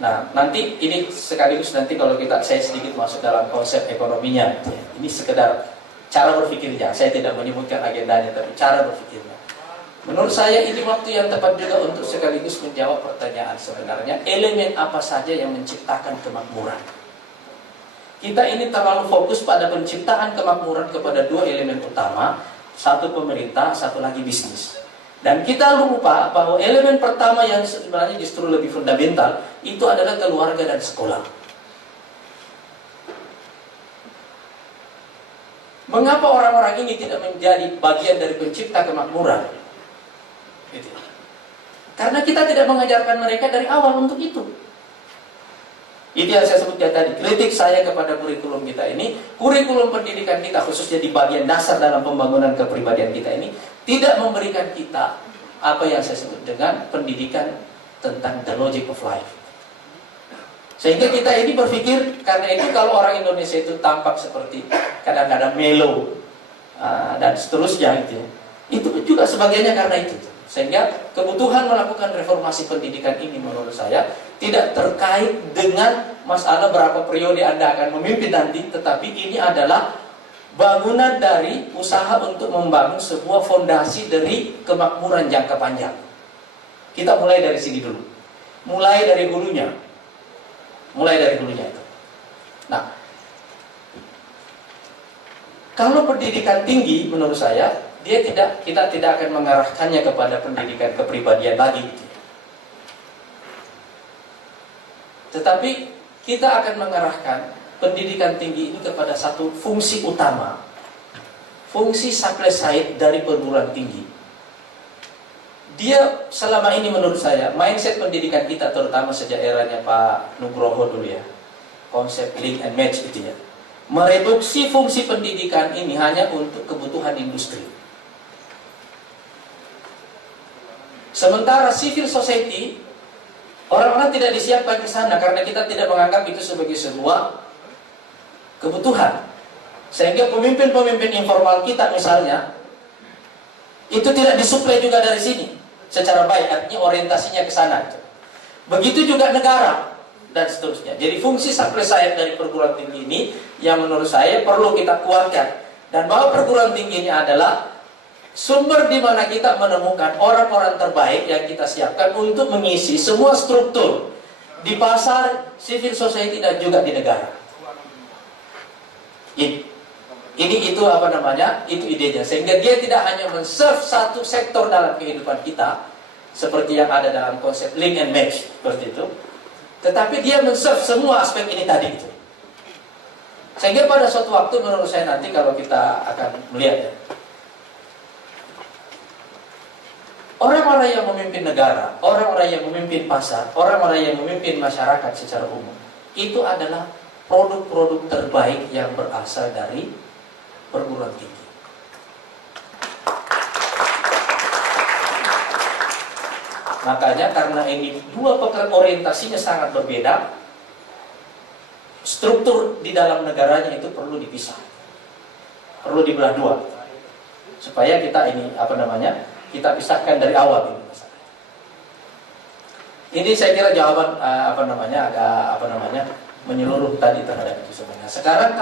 Nah, nanti ini sekaligus nanti kalau saya sedikit masuk dalam konsep ekonominya, ini sekedar cara berpikirnya. Saya tidak menyebutkan agendanya, tapi cara berpikirnya. Menurut saya ini waktu yang tepat juga untuk sekaligus menjawab pertanyaan sebenarnya elemen apa saja yang menciptakan kemakmuran. Kita ini terlalu fokus pada penciptaan kemakmuran kepada dua elemen utama, satu pemerintah, satu lagi bisnis. Dan kita lupa bahwa elemen pertama yang sebenarnya justru lebih fundamental itu adalah keluarga dan sekolah. Mengapa orang-orang ini tidak menjadi bagian dari pencipta kemakmuran? Gitu. Karena kita tidak mengajarkan mereka dari awal untuk itu. Itu yang saya sebutkan tadi. Kritik saya kepada kurikulum kita ini, kurikulum pendidikan kita khususnya di bagian dasar dalam pembangunan kepribadian kita ini tidak memberikan kita apa yang saya sebut dengan pendidikan tentang the logic of life. Sehingga kita ini berpikir, karena itu kalau orang Indonesia itu tampak seperti kadang-kadang melo dan seterusnya itu juga sebagainya karena itu. Sehingga kebutuhan melakukan reformasi pendidikan ini menurut saya tidak terkait dengan masalah berapa periode Anda akan memimpin nanti, tetapi ini adalah bangunan dari usaha untuk membangun sebuah fondasi dari kemakmuran jangka panjang. Kita mulai dari sini dulu. Mulai dari hulunya. Mulai dari hulunya itu. Nah, kalau pendidikan tinggi menurut saya kita tidak akan mengarahkannya kepada pendidikan kepribadian lagi gitu. Tetapi kita akan mengarahkan pendidikan tinggi ini kepada satu fungsi utama, fungsi supply side dari perguruan tinggi. Dia selama ini menurut saya mindset pendidikan kita terutama sejak eranya Pak Nugroho dulu ya, konsep link and match itu ya, mereduksi fungsi pendidikan ini hanya untuk kebutuhan industri. Sementara civil society, orang-orang tidak disiapkan ke sana karena kita tidak menganggap itu sebagai sebuah kebutuhan. Sehingga pemimpin-pemimpin informal kita misalnya, itu tidak disuplai juga dari sini secara baik, artinya orientasinya ke sana. Begitu juga negara dan seterusnya. Jadi fungsi supply side dari perguruan tinggi ini yang menurut saya perlu kita kuatkan. Dan bahwa perguruan tinggi ini adalah sumber di mana kita menemukan orang-orang terbaik yang kita siapkan untuk mengisi semua struktur di pasar, civil society dan juga di negara. Itu apa namanya? Itu idenya. Sehingga dia tidak hanya men-serve satu sektor dalam kehidupan kita seperti yang ada dalam konsep link and match seperti itu, tetapi dia men-serve semua aspek ini tadi itu. Sehingga pada suatu waktu menurut saya nanti kalau kita akan melihat ya, orang-orang yang memimpin negara, orang-orang yang memimpin pasar, orang-orang yang memimpin masyarakat secara umum, itu adalah produk-produk terbaik yang berasal dari perguruan tinggi. Makanya karena ini dua orientasinya sangat berbeda, struktur di dalam negaranya itu perlu dipisah, perlu dibelah dua, supaya kita ini kita pisahkan dari awal ini. Ini saya kira jawaban agak menyeluruh tadi terhadap itu sebenarnya. Sekarang